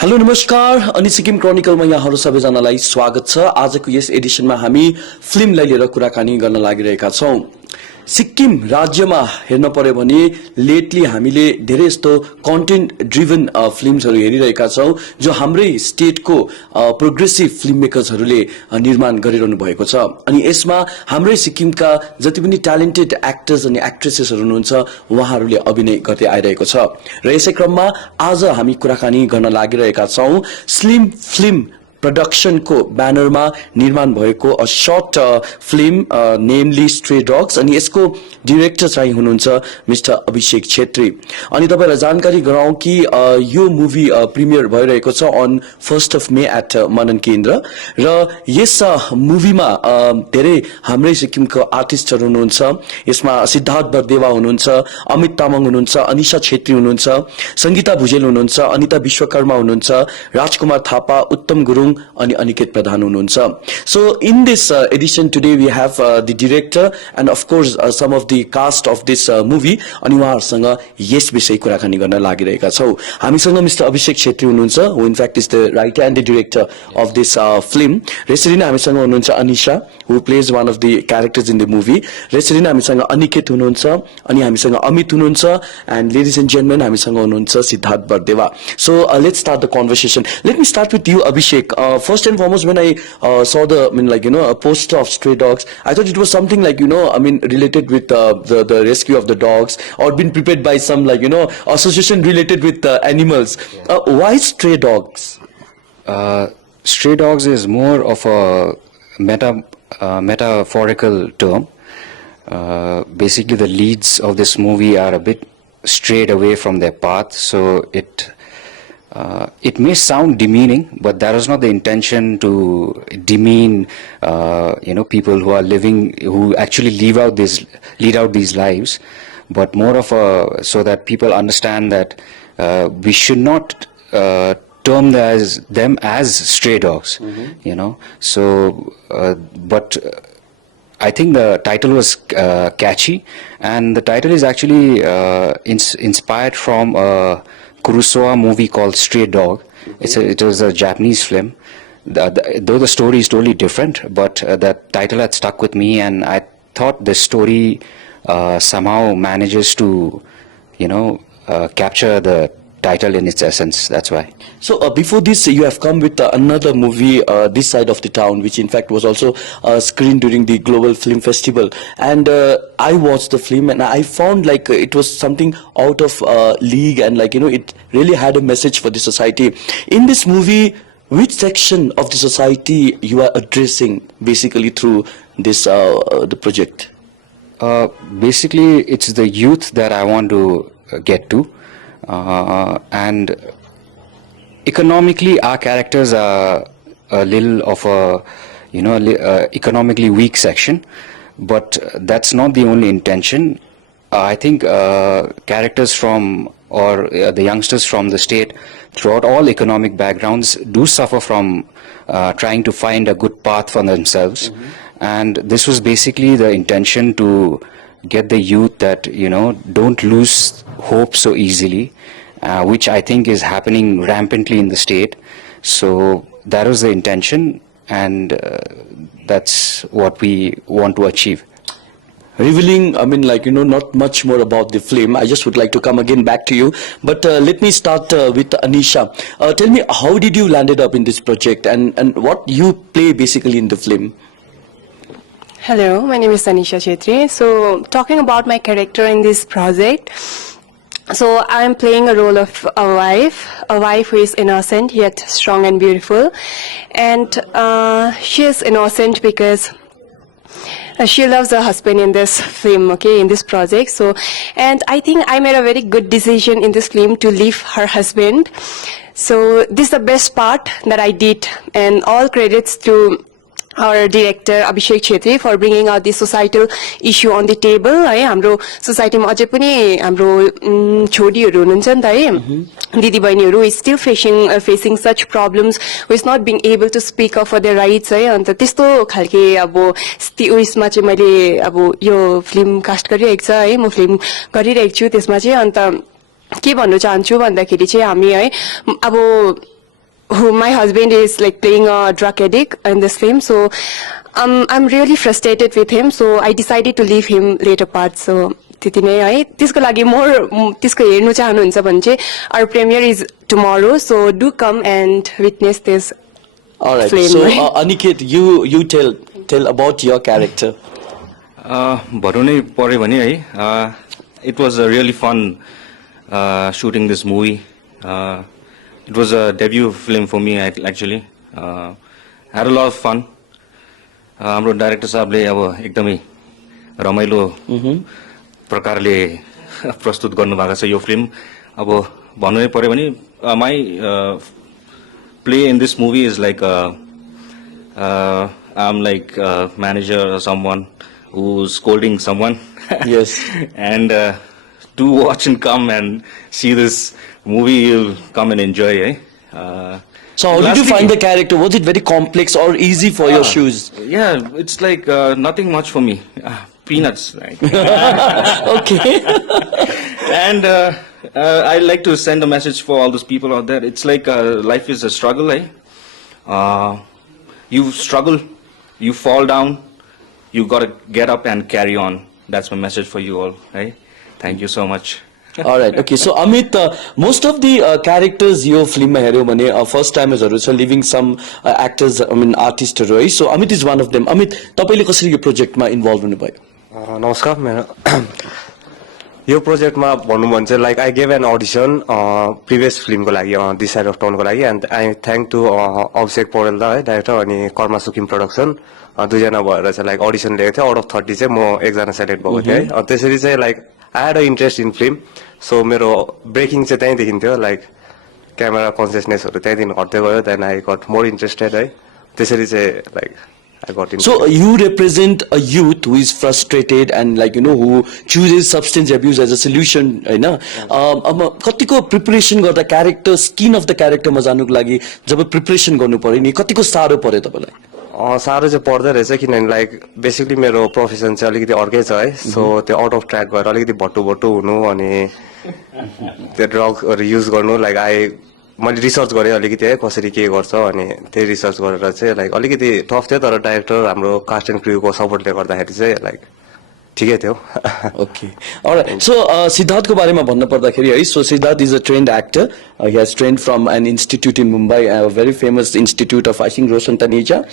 Hello नमस्कार अनि सिक्किम क्रोनिकलमा यहाँहरू सबैजनालाई स्वागत छ। आजको यस एडिसनमा हामी फिल्मलाई लिएर कुराकानी गर्न लागिरहेका छौं। सिक्किम राज्यमा हेर्न पर्यो भने लेटली हामीले धेरै यस्तो कन्टेन्ट ड्रिभन फिल्म्सहरू हेरिरहेका छौं जो हाम्रै स्टेटको प्रोग्रेसिभ फिल्म मेकर्सहरूले निर्माण गरिरहनु भएको छ। अनि यसमा हाम्रै सिक्किमका जति पनि ट्यालेन्टेड एक्टर्स अनि एक्ट्रेसेसहरू हुनुहुन्छ उहाँहरूले अभिनय गर्दै आइरहेको छ र यसै क्रममा आज हामी कुराकानी गर्न लागिरहेका छौं स्लिम फिल्म प्रोडक्शन को बैनर में निर्माण भएको a short film namely stray dogs अनि यसको डाइरेक्टर चाहिँ हुनुहुन्छ मिस्टर अभिषेक छेत्री। अनि तपाईहरुलाई जानकारी गराउँ कि यो मुभी प्रिमियर भइरहेको छ on 1st of May at Manan केन्द्र र यस मुभीमा धेरै हाम्रै सिक्किमको आर्टिस्टहरु हुनुहुन्छ। यसमा सिद्धार्थ बर्देवा हुनुहुन्छ, अमित तामाङ हुनुहुन्छ, अनिशा छेत्री हुनुहुन्छ, संगीता भुजेल हुनुहुन्छ, अनिता विश्वकर्मा हुनुहुन्छ, राजकुमार थापा, उत्तम गुरुङ अनि अनिकेत प्रधान हुनुहुन्छ। So in this edition today we have the director and of course some of the cast of this movie अनि उहाँहरुसँग यस विषय कुराकानी गर्न लागिरहेका छौं। हामीसँग मिस्टर अभिषेक छेत्री हुनुहुन्छ who in fact is the writer and the director of this film। यसरी नै हामीसँग हुनुहुन्छ Anisha who plays one of the characters in the movie। यसरी नै हामीसँग अनिकेत हुनुहुन्छ अनि हामीसँग अमित हुनुहुन्छ and ladies and gentlemen हामीसँग हुनुहुन्छ सिद्धार्थ बर्देवा। So let's start the conversation. Let me start with you Abhishek. First and foremost, when I saw the, a poster of Stray Dogs, I thought it was something related with the rescue of the dogs, or been prepared by some association related with animals. Why Stray Dogs? Stray Dogs is more of a metaphorical term. Basically, the leads of this movie are a bit strayed away from their path, so it may sound demeaning, but that is not the intention to demean, people who are living, who actually lead out these lives, but more of so that people understand that we should not term them as stray dogs, So, but I think the title was catchy, and the title is actually inspired from a Kurosawa movie called Stray Dog. It was a Japanese film. Though the story is totally different, but that title had stuck with me, and I thought the story somehow manages to, capture the title in its essence. That's why. So before this, you have come with another movie, This Side of the Town, which in fact was also screened during the Global Film Festival. And I watched the film, and I found it was something out of league, and it really had a message for the society. In this movie, which section of the society you are addressing basically through this the project? Basically, it's the youth that I want to get to. And economically our characters are a little of a economically weak section, but that's not the only intention. I think characters from or the youngsters from the state throughout all economic backgrounds do suffer from trying to find a good path for themselves, and this was basically the intention to get the youth that don't lose hope so easily, which I think is happening rampantly in the state. So that was the intention, and that's what we want to achieve. Revealing, not much more about the film. I just would like to come again back to you, but let me start with Anisha. Tell me, how did you landed up in this project, and what you play basically in the film? Hello, my name is Anisha Chetri. So, talking about my character in this project, so I am playing a role of a wife who is innocent yet strong and beautiful, and she is innocent because she loves her husband in this film, in this project. So, and I think I made a very good decision in this film to leave her husband. So, this is the best part that I did, and all credits to our director Abhishek Sharma for bringing out the societal issue on the table. हाम्रो सोसाइटीमा अझै पनि हाम्रो छोरीहरु हुनुहुन्छ नि त है दिदी बहिनीहरु is still facing such problems who is not being able to speak up for their rights है अन्त त्यस्तो खालके अब उइसमा चाहिँ मैले अब यो फिल्म कास्ट गरिरहेको छ है म फिल्म गरिरहेको छु त्यसमा चाहिँ अन्त के भन्नु चाहन्छु भन्दाखेरि चाहिँ हामी है अब who my husband is like playing a drug addict in this film. So I'm really frustrated with him. So I decided to leave him later part. So त्यति नै है त्यसको लागि मोर त्यसको हेर्नु चाहनुहुन्छ भने चाहिँ our premiere is tomorrow. So do come and witness this. All right. Flame, So right? Aniket, you tell about your character. भनौँ नै पर्यो भने है it was a really fun shooting this movie. It was a debut film for me actually. Had a lot of fun. हाम्रो director साहबले अब एकदमै रमाइलो प्रकारले प्रस्तुत गर्नुभएको छ यो फिल्म. अब भन्नु नै पर्यो भने my play in this movie is like I'm like a manager or someone who's scolding someone. Yes. And do watch and come and see this movie. You'll come and enjoy. So how did you Lastly- find the character? Was it very complex or easy for your shoes? Yeah, it's like nothing much for me. Peanuts, right? Okay. And I like to send a message for all those people out there. It's like life is a struggle, you struggle, you fall down, you gotta get up and carry on. That's my message for you all, right? Thank you so much. All right. Okay. So Amit, most of the characters यो फिल्ममा हेर्यो भने first टाइमर्सहरु छ, living some actors, I mean आर्टिस्टहरु है. So Amit is one of them. Amit, तपाईले कसरी यो प्रोजेक्टमा इन्भल्भ हुनुभयो? नमस्कार. मेरो यो प्रोजेक्टमा भन्नु भने चाहिँ like I gave an audition previous फिल्मको लागि दिस साइड अफ टाउनको लागि. And I thank to Abhishek Paudel दा है डाइरेक्टर अनि कर्मा सुकिम प्रोडक्सन दुईजना भएर चाहिँ लाइक अडिसन लिएको थियो. आउट अफ 30 चाहिँ म एकजना सेलेक्ट भएको थिएँ है. त्यसरी चाहिँ like I had a interest in film. So मेरो ब्रेकिङ चाहिँ त्यहीँदेखि थियो. लाइक क्यामेरा कन्सियसनेसहरू त्यहीँदेखि घट्दै गयो. Then I got more interested है. त्यसरी चाहिँ like I got into So you represent a youth who is frustrated and like who chooses substance abuse as a solution, हैन? अब कतिको प्रिपरेसन गर्दा क्यारेक्टर स्किन अफ द क्यारेक्टरमा जानुको लागि जब preparation गर्नु पर्यो नि कतिको साह्रो पर्यो तपाईलाई? साह्रो चाहिँ पर्दै रहेछ किनभने लाइक बेसिकली मेरो प्रोफेसन चाहिँ अलिकति अर्कै छ है. सो त्यो आउट अफ ट्र्याक भएर अलिकति भट्टु हुनु अनि त्यो ड्रगहरू युज गर्नु लाइक मैले रिसर्च गरेँ अलिकति है कसरी के गर्छ अनि त्यही रिसर्च गरेर चाहिँ लाइक अलिकति टफ थियो. तर डाइरेक्टर हाम्रो कास्ट एन्ड क्रुको सपोर्टले गर्दाखेरि चाहिँ लाइक ठिकै थियो. Okay. All right. So सिद्धार्थको बारेमा भन्नु पर्दाखेरि है, so Siddharth is a trained actor. He has trained from an institute in Mumbai, a very famous institute of I think Roshan Taneja.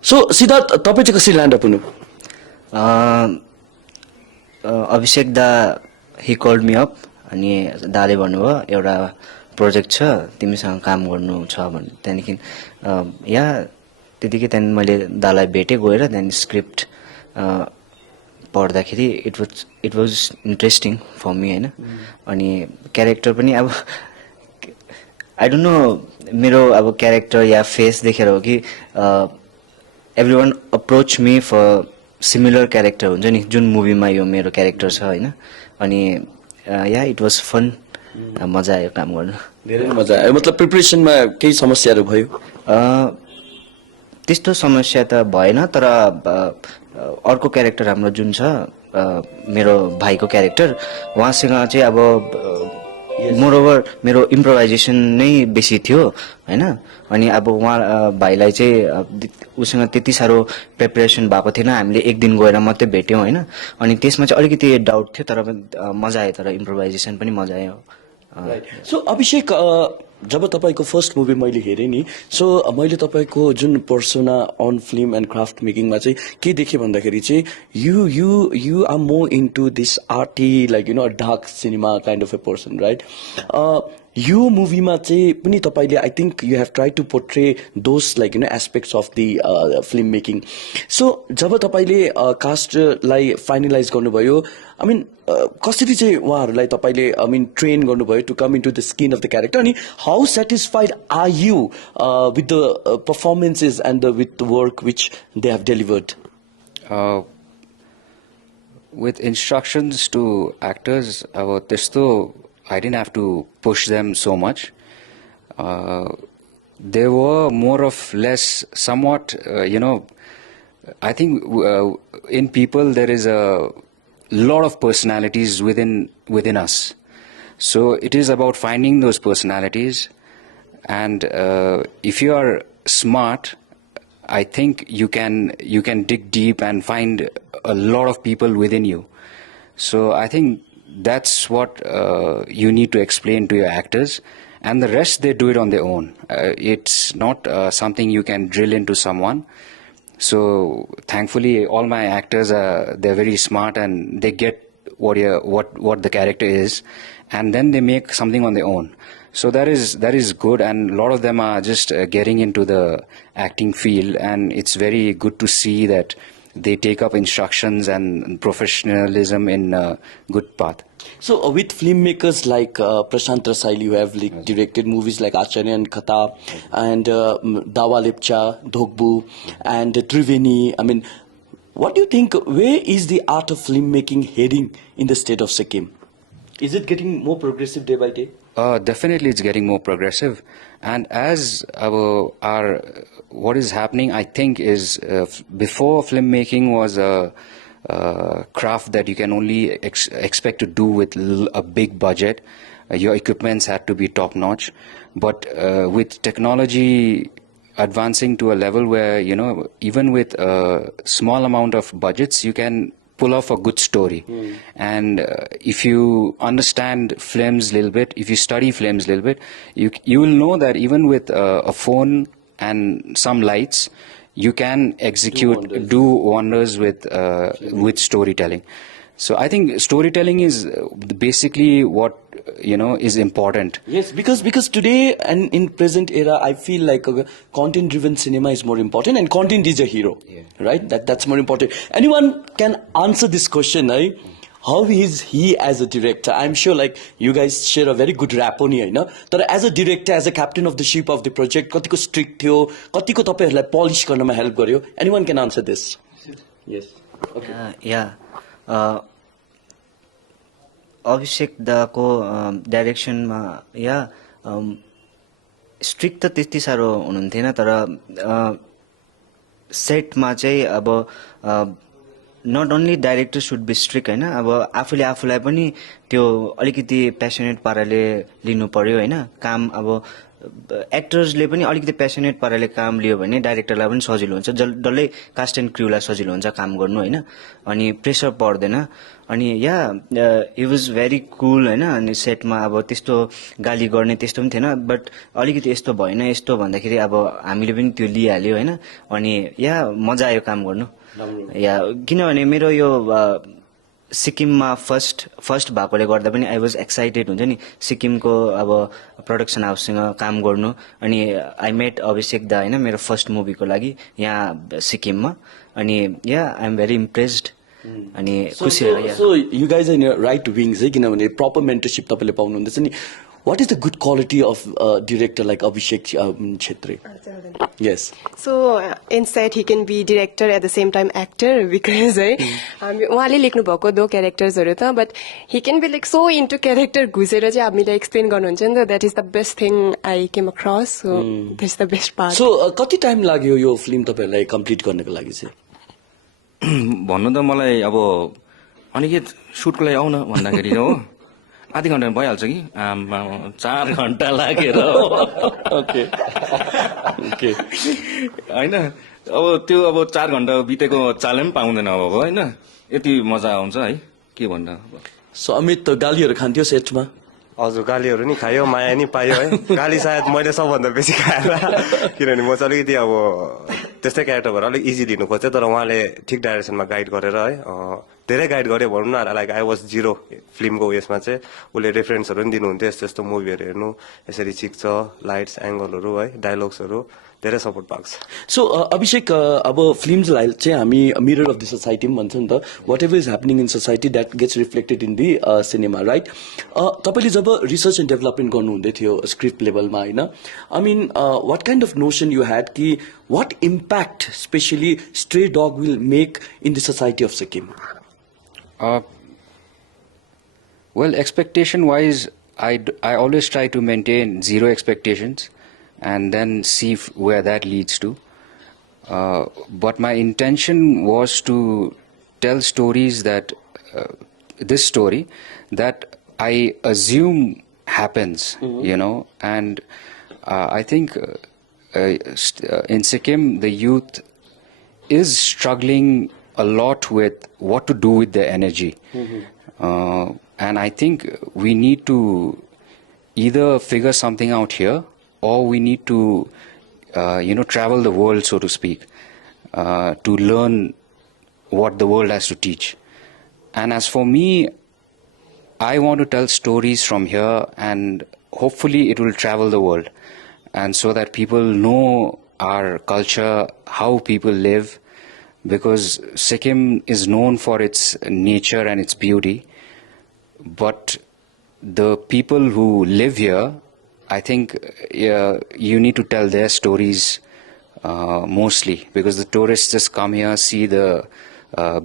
So Siddharth, तपाईँ चाहिँ कसरी ल्यान्ड अप हुनु? अभिषेक दा he called me up अनि दाले भन्नुभयो एउटा project छ तिमीसँग काम गर्नु छ भने. त्यहाँदेखि या त्यतिकै त्यहाँदेखि मैले दालाई भेटेँ गएर त्यहाँदेखि स्क्रिप्ट पढ्दाखेरि it was interesting for me होइन. अनि क्यारेक्टर पनि अब आई डोन्ट नो मेरो अब क्यारेक्टर या फेस देखेर हो कि everyone approach me for similar character हुन्छ नि जुन मुभीमा यो मेरो क्यारेक्टर छ होइन. अनि या इट वाज फन. मजा आयो काम गर्नु. धेरै मजा आयो. मतलब प्रिपरेसनमा केही समस्याहरू भयो? त्यस्तो समस्या त भएन. तर अर्को क्यारेक्टर हाम्रो जुन छ मेरो भाइको क्यारेक्टर उहाँसँग चाहिँ अब मोरओभर मेरो इम्प्रोभाइजेसन नै बेसी थियो होइन. अनि अब उहाँ भाइलाई चाहिँ उसँग त्यति साह्रो प्रिपरेसन भएको थिएन. हामीले एक दिन गएर मात्रै भेट्यौँ होइन. अनि त्यसमा चाहिँ अलिकति डाउट थियो तर मजा आयो. तर इम्प्रोभाइजेसन पनि मजा आयो. सो अभिषेक, जब तपाईँको फर्स्ट मुभी मैले हेरेँ नि, सो मैले तपाईँको जुन persona on film and craft मेकिङमा चाहिँ के देखेँ भन्दाखेरि चाहिँ you are more into this arty like dark cinema kind of a person, right? यो मुभीमा चाहिँ पनि तपाईँले I think you have try to portray those like aspects of the film making. So जब तपाईँले कास्टलाई फाइनलाइज गर्नुभयो, आई मिन कसरी चाहिँ उहाँहरूलाई तपाईँले आई मिन ट्रेन गर्नुभयो to come into the skin of the character? अनि how satisfied are you with the performances and with the work which they have delivered? With instructions to actors, त्यस्तो I didn't have to push them so much. They were more of less, somewhat, I think in people there is a lot of personalities within us. So it is about finding those personalities And if you are smart, I think you can dig deep and find a lot of people within you. So I think that's what you need to explain to your actors, and the rest they do it on their own. It's not something you can drill into someone. So thankfully, all my actors they're very smart and they get what the character is, and then they make something on their own. So that is good, and a lot of them are just getting into the acting field, and it's very good to see that they take up instructions and professionalism in a good path. So with filmmakers like Prashant Rasai, you have like directed movies like Acharya and Kata, and Dawa Lepcha, Dhokbu, and Triveni. I mean, what do you think? Where is the art of filmmaking heading in the state of Sikkim? Is it getting more progressive day by day? Definitely, it's getting more progressive, and as our what is happening, I think, is before filmmaking was a craft that you can only expect to do with a big budget. Your equipments had to be top notch, but with technology advancing to a level where even with a small amount of budgets you can pull off a good story. And if you understand films a little bit, if you study films a little bit, you will know that even with a phone and some lights, you can do wonders with storytelling. So I think storytelling is basically what is important. Yes, because today and in present era, I feel like content-driven cinema is more important, and content is a hero, right? That's more important. Anyone can answer this question, right? How is he as a director? I'm sure like you guys share a very good rapport ni हैन तर as a director, as a captain of the ship of the project, कतिको strict थियो, कतिको तपाईहरुलाई polish गर्नमा help गर्यो? Anyone can answer this? Yes. Okay. Abhishek दाको डाइरेक्सनमा स्ट्रिक्ट त त्यति साह्रो हुनुहुन्थेन, तर सेटमा चाहिँ अब not only director should be strict होइन, अब आफूले आफूलाई पनि त्यो अलिकति प्यासनेट पाराले लिनु पर्यो होइन. काम अब एक्टर्सले पनि अलिकति प्यासनेट पाराले काम लियो भने डाइरेक्टरलाई पनि सजिलो हुन्छ, डल्लै कास्ट एन्ड क्रुलाई सजिलो हुन्छ काम गर्नु होइन, अनि प्रेसर पर्दैन. अनि हि वाज भेरी कुल होइन. अनि सेटमा अब त्यस्तो गाली गर्ने त्यस्तो पनि थिएन, बट अलिकति यस्तो भएन यस्तो भन्दाखेरि अब हामीले पनि त्यो लिइहाल्यो होइन. अनि मजा आयो काम गर्नु. किनभने मेरो यो सिक्किममा फर्स्ट भएकोले गर्दा पनि आई वाज एक्साइटेड हुन्छ नि सिक्किमको अब प्रोडक्सन हाउससँग काम गर्नु. अनि आई मेट अभिषेक दा होइन मेरो फर्स्ट मुभीको लागि यहाँ सिक्किममा. अनि आई एम भेरी इम्प्रेस्ड. अनि खुसी भयो. So you guys are in right wings है, किनभने प्रपर मेन्टरसिप तपाईँले पाउनुहुँदैछ नि. What is the good quality of a director like Abhishek Sharma? Yes. So instead he can be director at the same time actor, because उहाँले लेख्नु भएको दो क्यारेक्टर्सहरु त, but he can be like so into character घुसेर चाहिँ हामीलाई explain गर्नुहुन्छ नि त. That is the best thing I came across. So that's the best part. So कति टाइम लाग्यो यो फिल्म तपाईहरुलाई कम्प्लिट गर्नको लागि चाहिँ? भन्नु त मलाई अब अनिकेत सुटको लागि आउन भन्दाखेरि हो आधी घन्टा भइहाल्छ कि 4 घन्टा लागेर. ओके ओके होइन अब त्यो अब 4 घन्टा बितेको चालै पनि पाउँदैन अब होइन. यति मजा आउँछ है के भन्दा. सो अमित त गालीहरु खान्थ्यो सेटमा? हजुर, गालीहरू नि खायो, माया नि पायो है. गाली सायद मैले सबभन्दा बेसी खाएर, किनभने म चाहिँ अलिकति अब त्यस्तै क्यारेक्टर भएर अलिक इजी लिनु खोज्थेँ, तर उहाँले ठिक डाइरेक्सनमा गाइड गरेर है धेरै गाइड गर्यो भनौँ न. लाइक आई वाज जिरो फिल्मको उयसमा चाहिँ उसले रेफरेन्सहरू पनि दिनुहुन्थ्यो, यस्तो यस्तो मुभीहरू हेर्नु, यसरी सिक्छ, लाइट्स एङ्गलहरू है, डायलग्सहरू धेरै सपोर्ट पाएको छ. सो अभिषेक, अब फिल्मलाई चाहिँ हामी मिरर अफ द सोसाइटी पनि भन्छ नि त. Whatever is happening in society that gets reflected in the cinema, right? तपाईँले जब रिसर्च एन्ड डेभलपमेन्ट गर्नुहुँदै थियो स्क्रिप्ट लेभलमा होइन, I mean what kind of notion you had कि what impact specially stray dog will make in the society of Sikkim? Well, expectation-wise, I always try to maintain zero expectations and then see where that leads to. But my intention was to tell stories that, this story, that I assume happens, and I think in Sikkim, the youth is struggling a lot with what to do with their energy. And I think we need to either figure something out here, or we need to, travel the world, so to speak, to learn what the world has to teach. And as for me, I want to tell stories from here, and hopefully it will travel the world, and so that people know our culture, how people live, because Sikkim is known for its nature and its beauty, but the people who live here, I think you need to tell their stories mostly, because the tourists just come here, see the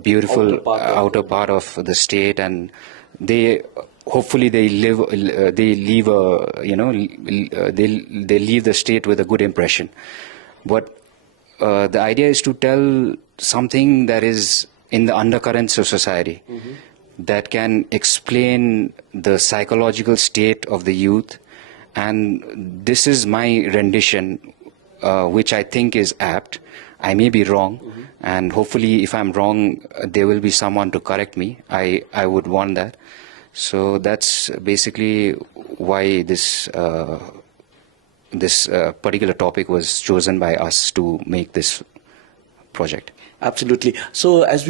beautiful outer part of the state, and they hopefully they leave the state with a good impression. But the idea is to tell something that is in the undercurrents of society, that can explain the psychological state of the youth. And this is my rendition, which I think is apt. I may be wrong, and hopefully if I'm wrong, there will be someone to correct me. I would want that. So that's basically why this particular topic was chosen by us to make this project. Absolutely. So as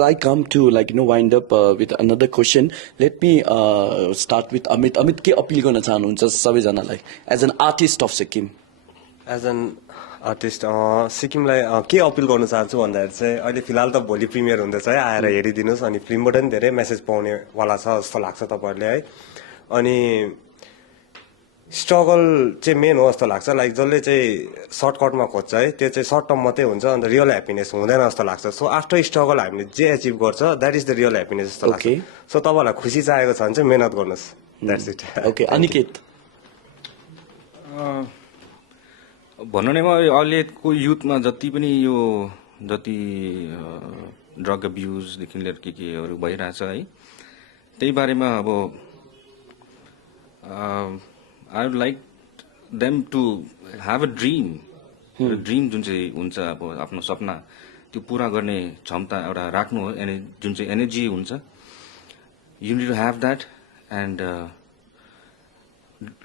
I come to wind up with another question, let me start with Amit. Amit, के appeal गर्न चाहनुहुन्छ सबैजनालाई as an artist of Sikkim? As an artist सिक्किमलाई के appeal गर्न चाहन्छु भन्दाखेरि चाहिँ अहिले फिलहाल त भोलि प्रिमियर हुँदैछ है, आएर हेरिदिनुहोस्। अनि फिल्मबाट पनि धेरै मेसेज पाउनेवाला छ जस्तो लाग्छ तपाईँहरूले है। अनि स्ट्रगल चाहिँ मेन हो जस्तो लाग्छ। लाइक जसले चाहिँ सर्टकटमा खोज्छ है, त्यो चाहिँ सर्ट टर्म मात्रै हुन्छ, अन्त रियल ह्याप्पिनेस हुँदैन जस्तो लाग्छ। सो आफ्टर स्ट्रगल हामीले जे एचिभ गर्छ, that is the real happiness जस्तो लाग्छ। सो तपाईँहरूलाई खुसी चाहिएको छ भने चाहिँ मेहनत गर्नुहोस्, द्याट्स इट। ओके, अनिकेत? भन्नु नै अहिलेको युथमा जति पनि यो ड्रग अब्युजदेखि लिएर केहरू भइरहेछ है, त्यही बारेमा अब I would like them to have a dream जुन चाहिँ हुन्छ, अब आफ्नो सपना त्यो पूरा गर्ने क्षमता एउटा राख्नु हो, जुन चाहिँ एनर्जी हुन्छ, you need to have that. And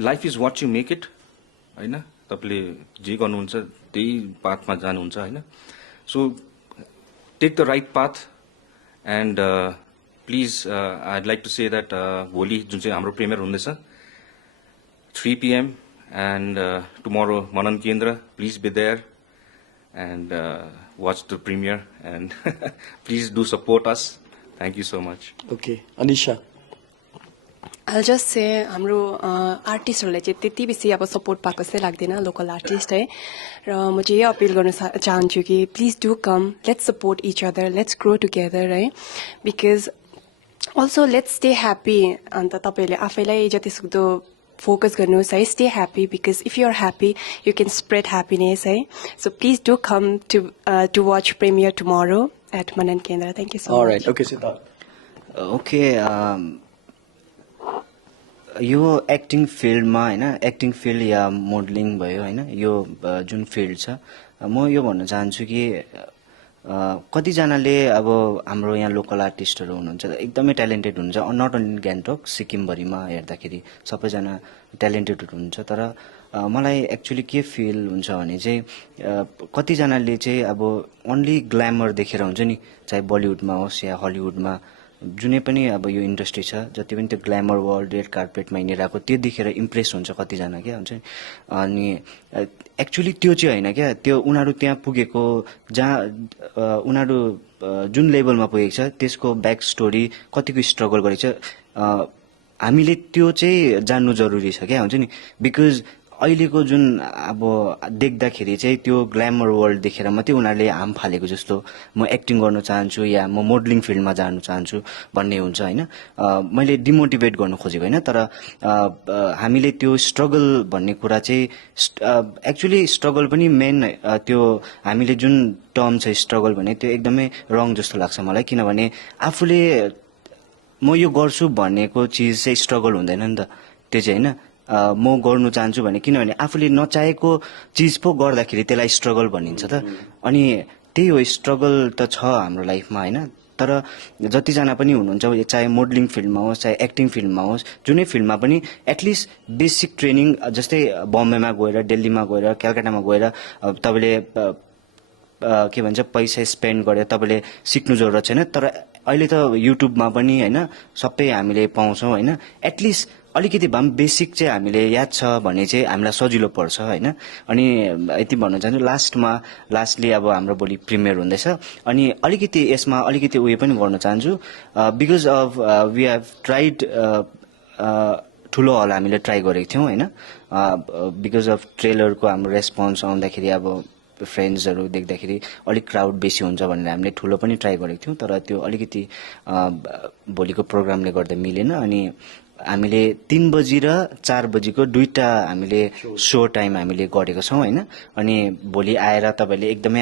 life is what you make it, होइन? तपाईँले जे गर्नुहुन्छ त्यही पाथमा जानुहुन्छ, होइन? So take the right path. And please I'd like to say that भोलि जुन चाहिँ हाम्रो प्रिमियर हुँदैछ 3 PM, and tomorrow Manan Kendra, please be there and watch the premiere, and please do support us. Thank you so much. Okay, Anisha? I'll just say हाम्रो आर्टिस्टहरूलाई चाहिँ त्यति बेसी अब सपोर्ट पाएको जस्तै लाग्दैन, लोकल आर्टिस्ट है। र म चाहिँ यही अपिल गर्न चाहन्छु कि please do come, let's support each other, let's grow together है। Because also let's stay happy. अन्त तपाईँहरूले आफैलाई जतिसक्दो फोकस गर्नुहोस् है, stay happy, because if you are happy you can spread happiness है। So please do come to watch premiere tomorrow at Manan Kendra. Thank you so much. Alright, okay Siddharth? Okay, यो acting फिल्डमा होइन, एक्टिङ फिल्ड या modelling भयो होइन, यो जुन field छ, म यो भन्न चाहन्छु कि कतिजनाले अब हाम्रो यहाँ लोकल आर्टिस्टहरू हुनुहुन्छ एकदमै ट्यालेन्टेड हुन्छ, नट ओन्ली गान्तोक, सिक्किमभरिमा हेर्दाखेरि सबैजना ट्यालेन्टेड हुन्छ। तर मलाई एक्चुअली के फिल हुन्छ भने चाहिँ कतिजनाले चाहिँ अब ओन्ली ग्ल्यामर देखेर हुन्छ नि, चाहे बलिउडमा होस् या हलिउडमा, जुनै पनि अब यो इन्डस्ट्री छ, जति पनि त्यो ग्ल्यामर वर्ल्ड रेड कार्पेटमा हिँडिरहेको त्यो देखेर इम्प्रेस हुन्छ कतिजना क्या हुन्छ नि। अनि एक्चुअली त्यो चाहिँ होइन क्या, त्यो उनीहरू त्यहाँ पुगेको जहाँ उनीहरू जुन लेभलमा पुगेको छ त्यसको ब्याक स्टोरी कतिको स्ट्रगल गरेको छ, हामीले त्यो चाहिँ जान्नु जरुरी छ क्या हुन्छ नि। बिकज अहिलेको जुन अब देख्दाखेरि चाहिँ त्यो ग्ल्यामर वर्ल्ड देखेर मात्रै उनीहरूले हाम फालेको जस्तो, म एक्टिङ गर्न चाहन्छु या म मोडलिङ फिल्डमा जानु चाहन्छु भन्ने हुन्छ होइन। मैले डिमोटिभेट गर्नु खोजेको होइन, तर हामीले त्यो स्ट्रगल भन्ने कुरा चाहिँ एक्चुअली स्ट्रगल पनि मेन त्यो हामीले जुन टर्म छ स्ट्रगल भने त्यो एकदमै रङ जस्तो लाग्छ मलाई। किनभने आफूले म यो गर्छु भनेको चिज चाहिँ स्ट्रगल हुँदैन नि त, त्यो चाहिँ होइन, म गर्नु चाहन्छु भने किनभने आफूले नचाहेको चिज पो गर्दाखेरि त्यसलाई स्ट्रगल भनिन्छ त अनि त्यही हो स्ट्रगल त छ हाम्रो लाइफमा होइन तर जतिजना पनि हुनुहुन्छ चाहे मोडलिङ फिल्डमा होस् चाहे एक्टिङ फिल्डमा होस् जुनै फिल्डमा पनि एटलिस्ट बेसिक ट्रेनिङ जस्तै बम्बेमा गएर दिल्लीमा गएर कलकत्तामा गएर तपाईँले के भन्छ पैसा स्पेन्ड गरेर तपाईँले सिक्नु जरुरत छैन तर अहिले त युट्युबमा पनि होइन सबै हामीले पाउँछौँ होइन एटलिस्ट अलिकति भए पनि बेसिक चाहिँ हामीले याद छ भने चाहिँ हामीलाई सजिलो पर्छ होइन अनि यति भन्न चाहन्छु लास्टली अब हाम्रो भोलि प्रिमियर हुँदैछ अनि अलिकति यसमा अलिकति उयो पनि गर्न चाहन्छु because of we have tried ठुलो हल हामीले ट्राई गरेको थियौँ होइन बिकज अफ ट्रेलरको हाम्रो रेस्पोन्स आउँदाखेरि अब फ्रेन्ड्सहरू देख्दाखेरि अलिक क्राउड बेसी हुन्छ भनेर हामीले ठुलो पनि ट्राई गरेको थियौँ तर त्यो अलिकति भोलिको प्रोग्रामले गर्दा मिलेन अनि हामीले 3 बजी र 4 बजीको दुईटा हामीले सो टाइम हामीले गरेको छौँ होइन अनि भोलि आएर तपाईँले एकदमै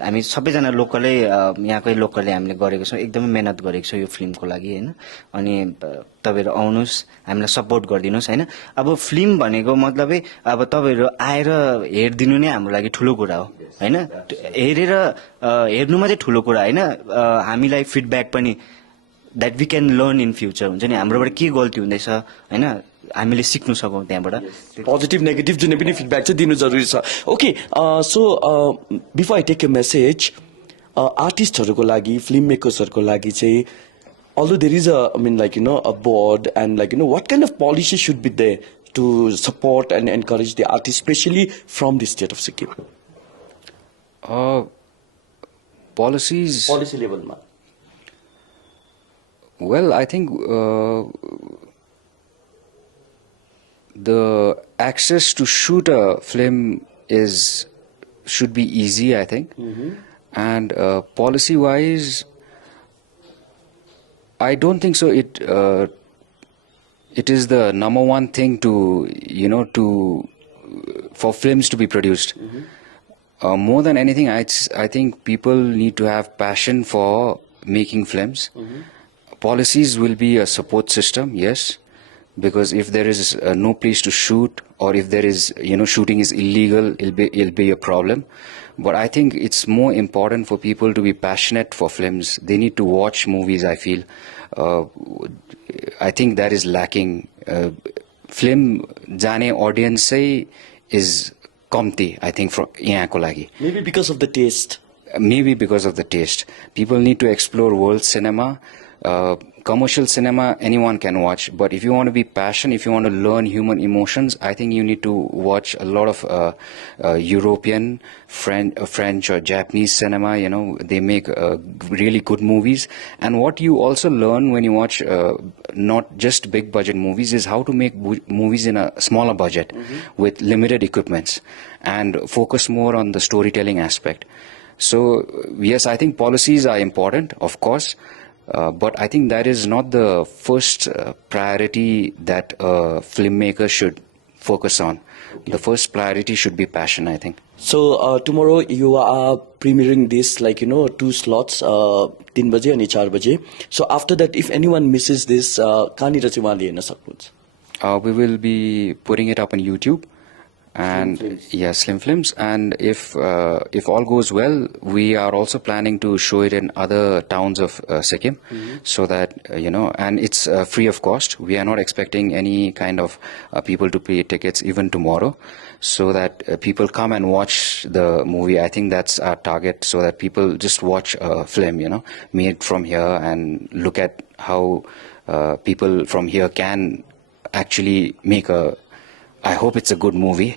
हामी सबैजना लोकलै यहाँकै लोकलले हामीले गरेको छौँ एकदमै मेहनत गरेको छौँ यो फिल्मको लागि होइन अनि तपाईँहरू आउनुहोस् हामीलाई सपोर्ट गरिदिनुहोस् होइन अब फिल्म भनेको मतलबै अब तपाईँहरू आएर हेरिदिनु नै हाम्रो लागि ठुलो कुरा हो होइन हेर्नुमा चाहिँ ठुलो कुरा होइन हामीलाई फिडब्याक पनि that we can learn in future हुन्छ नि हाम्रोबाट के गल्ती हुँदैछ होइन हामीले सिक्नु सकौँ त्यहाँबाट पोजिटिभ नेगेटिभ जुनै पनि फिडब्याक चाहिँ दिनु जरुरी छ okay so before I take a message आर्टिस्टहरूको लागि फिल्म मेकर्सहरूको लागि चाहिँ although there is a board and what kind of policy should be there to support and encourage the artists especially from the state of Sikkim policy level ma well I think the access to shoot a film should be easy I think and policy wise I don't think so. It is the number one thing for films to be produced. More than anything, I think people need to have passion for making films. Policies will be a support system, yes, because if there is no place to shoot, or if there is shooting is illegal, it'll be a problem. But I think it's more important for people to be passionate for films. They need to watch movies, I feel. I think that is lacking. Film jane audience say is kamti, I think, from yahanko lagi. Maybe because of the taste. Maybe because of the taste. People need to explore world cinema. Commercial cinema anyone can watch, but if you want to be passionate, if you want to learn human emotions, I think you need to watch a lot of European, French or Japanese cinema. They make really good movies. And what you also learn when you watch not just big budget movies is how to make movies in a smaller budget with limited equipments and focus more on the storytelling aspect. So yes, I think policies are important, of course. But I think that is not the first priority that a filmmaker should focus on. Okay. The first priority should be passion, I think. So tomorrow you are premiering this 2 slots, 3 baje and 4 baje. So after that, if anyone misses this, kahanira chai uhanle herna sakनुहुन्छ? We will be putting it up on YouTube. And Slim Films, and if all goes well, we are also planning to show it in other towns of Sikkim, so that and it's free of cost. We are not expecting any kind of people to pay tickets even tomorrow, so that people come and watch the movie. I think that's our target, so that people just watch a film made from here and look at how people from here can actually make I hope it's a good movie,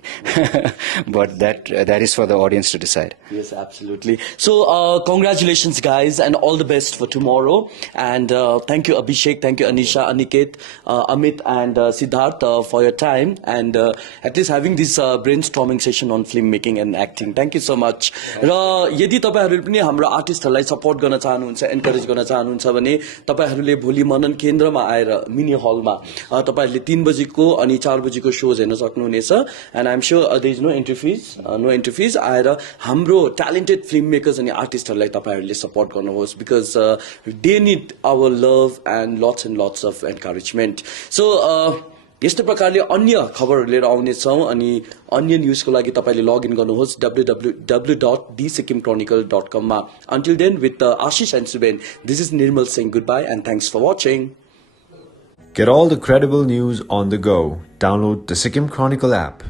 but that is for the audience to decide. Yes, absolutely. So, congratulations, guys, and all the best for tomorrow. And thank you, Abhishek. Thank you, Anisha, Aniket, Amit, and Siddharth for your time and at least having this brainstorming session on filmmaking and acting. Thank you so much. र यदि तपाईहरुले पनि हाम्रो आर्टिस्टहरुलाई support गर्न चाहनुहुन्छ, encourage गर्न चाहनुहुन्छ भने तपाईहरुले भोलि मनन केन्द्रमा आएर मिनी हलमा तपाईहरुले 3 बजेको अनि 4 बजेको शोज हेर्न सक्नुहुनेछ and I'm sure there is no entry fees आएर हाम्रो talented filmmakers अनि आर्टिस्टहरुलाई तपाईहरुले सपोर्ट गर्नुहोस् because they need our love and lots of encouragement. So यस्तै प्रकारले अन्य खबरहरू लिएर आउनेछौँ अनि अन्य न्युजको लागि तपाईले लगइन गर्नुहोस् www.thesikimchronicle.com मा. Until then, with Ashish and Suben, this is Nirmal saying goodbye and thanks for watching. Get all the credible news on the go. Download the Sikkim Chronicle app.